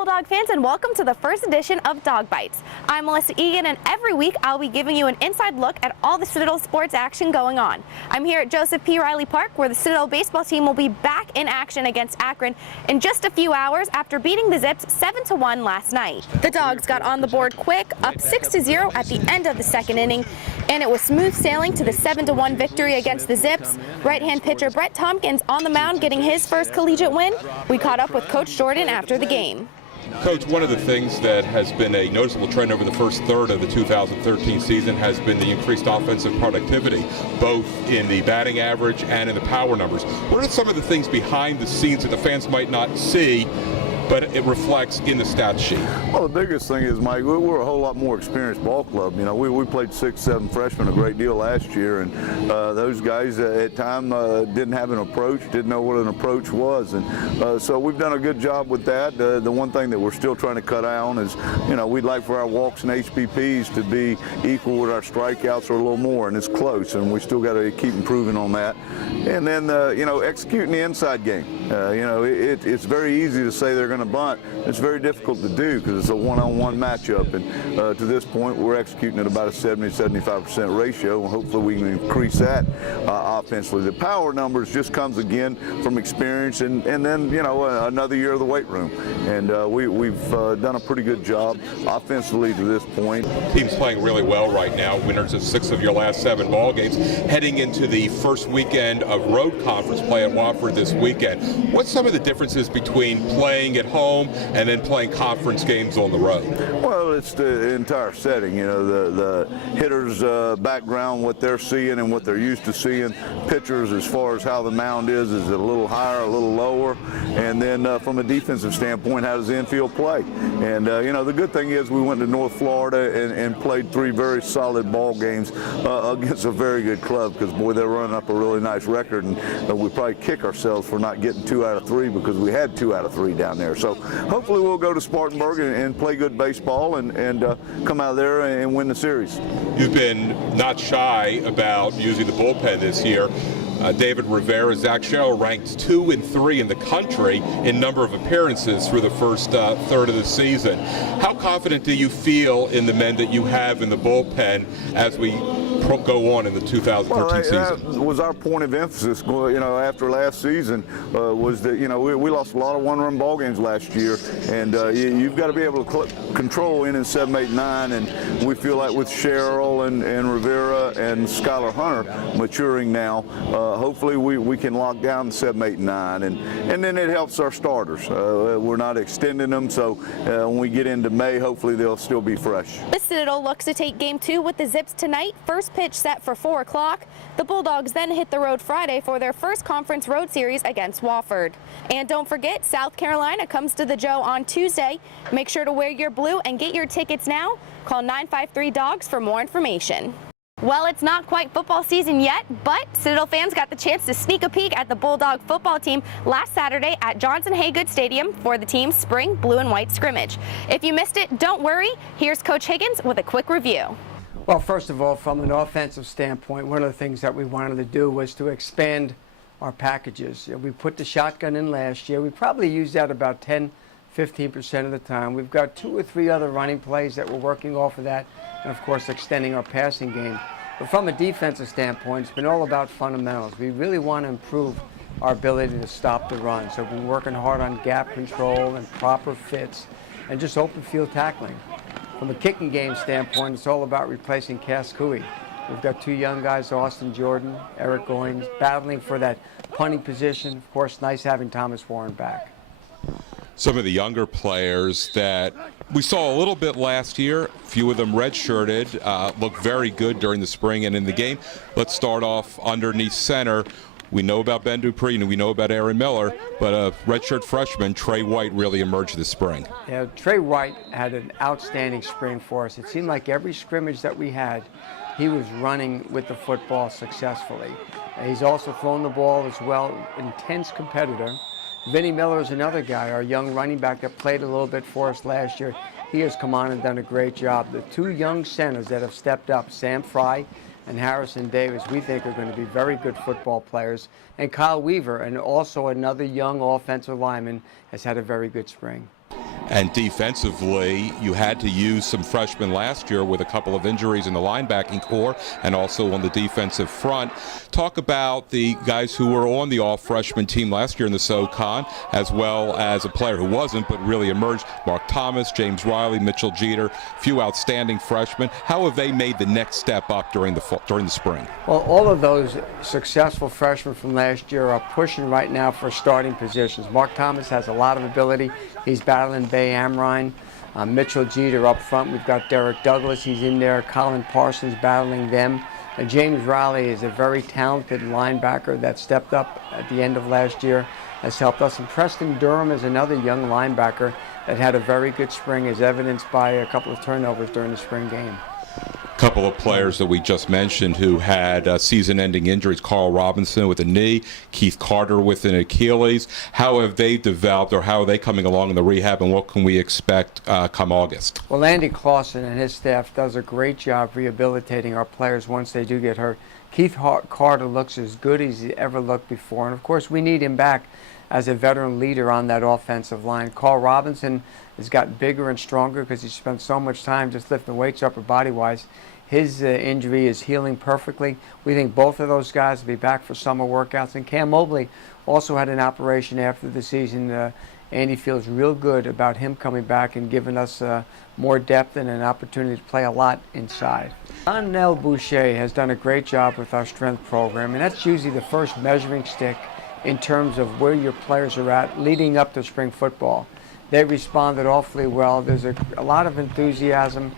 Bulldog fans, and welcome to the first edition of Dog Bites. I'm Melissa Egan, and every week I'll be giving you an inside look at all the Citadel sports action going on. I'm here at Joseph P. Riley Park, where the Citadel baseball team will be back in action against Akron in just a few hours after beating the Zips 7-1 last night. The Dogs got on the board quick, up 6-0 at the end of the second inning, and it was smooth sailing to the 7-1 victory against the Zips. Right-hand pitcher Brett Tompkins on the mound getting his first collegiate win. We caught up with Coach Jordan after the game. Coach, one of the things that has been a noticeable trend over the first third of the 2013 season has been the increased offensive productivity, both in the batting average and in the power numbers. What are some of the things behind the scenes that the fans might not see, but it reflects in the stat sheet? Well, the biggest thing is, Mike, we're a whole lot more experienced ball club. You know, we played 6, 7 freshmen a great deal last year, and those guys at time didn't have an approach, didn't know what an approach was, and so we've done a good job with that. The one thing that we're still trying to cut out on is, you know, we'd like for our walks and HBPs to be equal with our strikeouts or a little more, and it's close, and we still got to keep improving on that. And then, you know, executing the inside game. You know, it's very easy to say they're going to bunt. It's very difficult to do because it's a one-on-one matchup, and to this point we're executing at about a 70-75% ratio, and hopefully we can increase that offensively. The power numbers just comes again from experience, and then, you know, another year of the weight room, and we've done a pretty good job offensively to this point. Team's playing really well right now, winners of 6 of your last 7 ball games, heading into the first weekend of road conference play at Wofford this weekend. What's some of the differences between playing at home and then playing conference games on the road? Well, it's the entire setting. You know, the hitters' background, what they're seeing and what they're used to seeing. Pitchers, as far as how the mound is it a little higher, a little lower? And then from a defensive standpoint, how does the infield play? And you know, the good thing is we went to North Florida and played 3 very solid ball games against a very good club, because boy, they're running up a really nice record, and we probably kick ourselves for not getting 2 out of 3 because we had 2 out of 3 down there. So hopefully we'll go to Spartanburg and play good baseball and come out of there and win the series. You've been not shy about using the bullpen this year. David Rivera, Zach Sherrill ranked 2 and 3 in the country in number of appearances through the first third of the season. How confident do you feel in the men that you have in the bullpen as we go on in the 2013 season? That was our point of emphasis, you know, after last season, was that, you know, we lost a lot of one-run ball games last year, and you've got to be able to control innings 7, 8, 9, and we feel like with Sherrill and Rivera and Skylar Hunter maturing now, hopefully we can lock down 7, 8, 9, and then it helps our starters. We're not extending them, so when we get into May, hopefully they'll still be fresh. The Citadel looks to take Game 2 with the Zips tonight. First pitch set for 4 o'clock. The Bulldogs then hit the road Friday for their first conference road series against Wofford. And don't forget, South Carolina comes to the Joe on Tuesday. Make sure to wear your blue and get your tickets now. Call 953-DOGS for more information. Well, it's not quite football season yet, but Citadel fans got the chance to sneak a peek at the Bulldog football team last Saturday at Johnson Haygood Stadium for the team's spring blue and white scrimmage. If you missed it, don't worry. Here's Coach Higgins with a quick review. Well, first of all, from an offensive standpoint, one of the things that we wanted to do was to expand our packages. We put the shotgun in last year. We probably used that about 10-15% of the time. We've got 2 or 3 other running plays that we're working off of that, and of course extending our passing game. But from a defensive standpoint, it's been all about fundamentals. We really want to improve our ability to stop the run. So we've been working hard on gap control and proper fits and just open field tackling. From a kicking game standpoint, it's all about replacing Cass Cooey. We've got 2 young guys, Austin Jordan, Eric Goins, battling for that punting position. Of course, nice having Thomas Warren back. Some of the younger players that we saw a little bit last year, a few of them redshirted, looked very good during the spring and in the game. Let's start off underneath center. We know about Ben Dupree and we know about Aaron Miller, but a redshirt freshman, Trey White, really emerged this spring. Yeah, Trey White had an outstanding spring for us. It seemed like every scrimmage that we had, he was running with the football successfully. He's also thrown the ball as well, intense competitor. Vinny Miller is another guy, our young running back that played a little bit for us last year. He has come on and done a great job. The 2 young centers that have stepped up, Sam Fry and Harrison Davis, we think are going to be very good football players. And Kyle Weaver, and also another young offensive lineman, has had a very good spring. And defensively, you had to use some freshmen last year with a couple of injuries in the linebacking core and also on the defensive front. Talk about the guys who were on the all-freshman team last year in the SoCon, as well as a player who wasn't but really emerged, Mark Thomas, James Riley, Mitchell Jeter, a few outstanding freshmen. How have they made the next step up during the spring? Well, all of those successful freshmen from last year are pushing right now for starting positions. Mark Thomas has a lot of ability. He's battling Bay Amrine. Mitchell Jeter up front. We've got Derek Douglas. He's in there. Colin Parsons battling them. James Riley is a very talented linebacker that stepped up at the end of last year, has helped us. And Preston Durham is another young linebacker that had a very good spring, as evidenced by a couple of turnovers during the spring game. Couple of players that we just mentioned who had season-ending injuries: Carl Robinson with a knee, Keith Carter with an Achilles. How have they developed, or how are they coming along in the rehab, and what can we expect come August? Well, Andy Clausen and his staff does a great job rehabilitating our players once they do get hurt. Keith Carter looks as good as he ever looked before, and of course we need him back as a veteran leader on that offensive line. Carl Robinson has gotten bigger and stronger because he spent so much time just lifting weights upper body-wise. His injury is healing perfectly. We think both of those guys will be back for summer workouts. And Cam Mobley also had an operation after the season. Andy feels real good about him coming back and giving us more depth and an opportunity to play a lot inside. Donnell Boucher has done a great job with our strength program, and that's usually the first measuring stick in terms of where your players are at leading up to spring football. They responded awfully well. There's a lot of enthusiasm.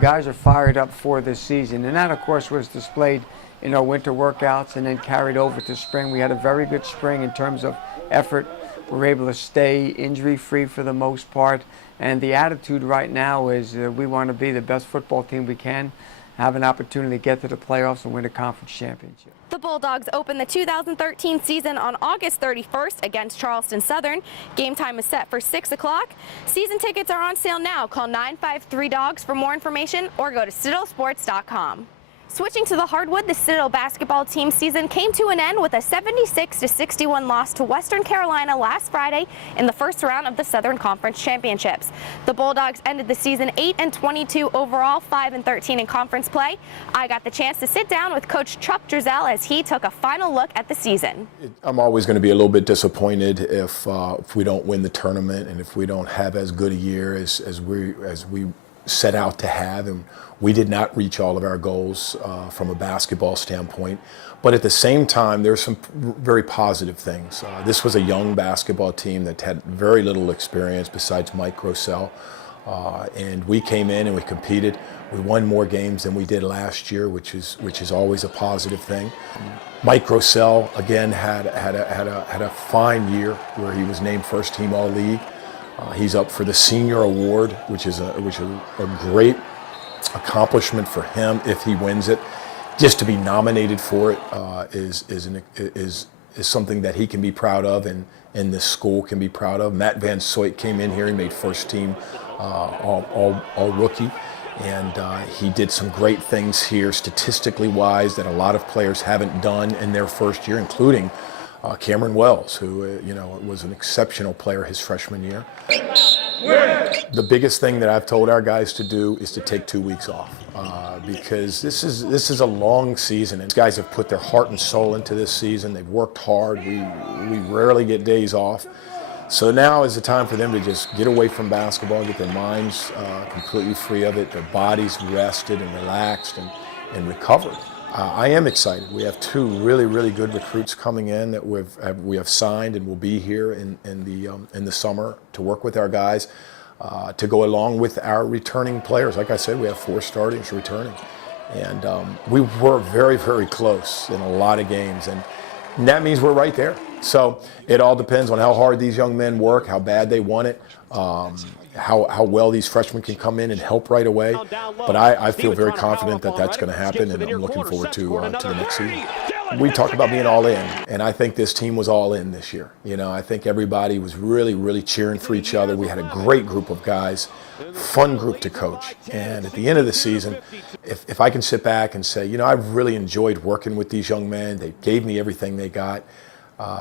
Guys are fired up for this season, and that of course was displayed in our winter workouts and then carried over to spring. We had a very good spring in terms of effort. We were able to stay injury-free for the most part, and the attitude right now is we want to be the best football team we can, have an opportunity to get to the playoffs and win a conference championship. The Bulldogs open the 2013 season on August 31st against Charleston Southern. Game time is set for 6 o'clock. Season tickets are on sale now. Call 953-DOGS for more information or go to CitadelSports.com. Switching to the hardwood, the Citadel basketball team season came to an end with a 76-61 loss to Western Carolina last Friday in the first round of the Southern Conference Championships. The Bulldogs ended the season 8-22 overall, 5-13 in conference play. I got the chance to sit down with Coach Chuck Driesell as he took a final look at the season. I'm always going to be a little bit disappointed if we don't win the tournament and if we don't have as good a year as we set out to have, and we did not reach all of our goals from a basketball standpoint. But at the same time, there's some very positive things. This was a young basketball team that had very little experience besides Mike Grossell. And we came in and we competed. We won more games than we did last year, which is always a positive thing. Mike Grossell again had a fine year where he was named first team All-League. He's up for the Senior Award, which is a great accomplishment for him if he wins it. Just to be nominated for it is something that he can be proud of, and this school can be proud of. Matt Van Soit came in here and made first team all rookie, and he did some great things here statistically wise that a lot of players haven't done in their first year, including Cameron Wells, who was an exceptional player his freshman year. The biggest thing that I've told our guys to do is to take 2 weeks off because this is a long season, and these guys have put their heart and soul into this season. They've worked hard. We rarely get days off. So now is the time for them to just get away from basketball, get their minds completely free of it, their bodies rested and relaxed and recovered. I am excited. We have 2 really, really good recruits coming in that we have signed and will be here in the summer to work with our guys to go along with our returning players. Like I said, we have 4 starters returning, and we were very, very close in a lot of games, and that means we're right there. So it all depends on how hard these young men work, how bad they want it, how well these freshmen can come in and help right away. But I feel very confident that that's going to happen, and I'm looking forward to the next season. We talked about being all in, and I think this team was all in this year. I think everybody was really, really cheering for each other. We had a great group of guys, fun group to coach. And at the end of the season, if I can sit back and say, I've really enjoyed working with these young men. They gave me everything they got.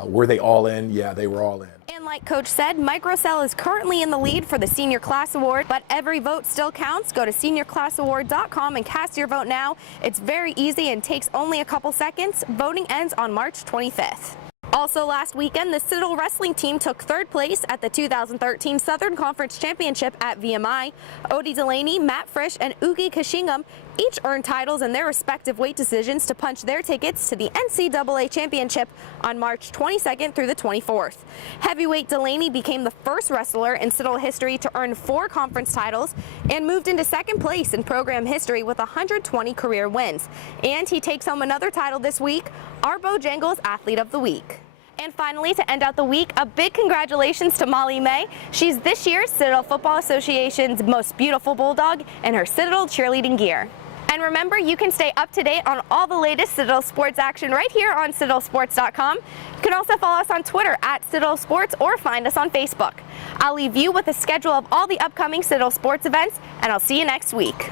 Were they all in? Yeah, they were all in. And like Coach said, Mike Rossell is currently in the lead for the Senior Class Award, but every vote still counts. Go to seniorclassaward.com and cast your vote now. It's very easy and takes only a couple seconds. Voting ends on March 25th. Also last weekend, the Citadel wrestling team took third place at the 2013 Southern Conference Championship at VMI. Odie Delaney, Matt Frisch, and Ugi Kashingam each earned titles in their respective weight decisions to punch their tickets to the NCAA Championship on March 22nd through the 24th. Heavyweight Delaney became the first wrestler in Citadel history to earn 4 conference titles and moved into second place in program history with 120 career wins. And he takes home another title this week, our Bojangles Athlete of the Week. And finally, to end out the week, a big congratulations to Molly May. She's this year's Citadel Football Association's most beautiful Bulldog in her Citadel cheerleading gear. And remember, you can stay up to date on all the latest Citadel sports action right here on CitadelSports.com. You can also follow us on Twitter at Citadel Sports or find us on Facebook. I'll leave you with a schedule of all the upcoming Citadel sports events, and I'll see you next week.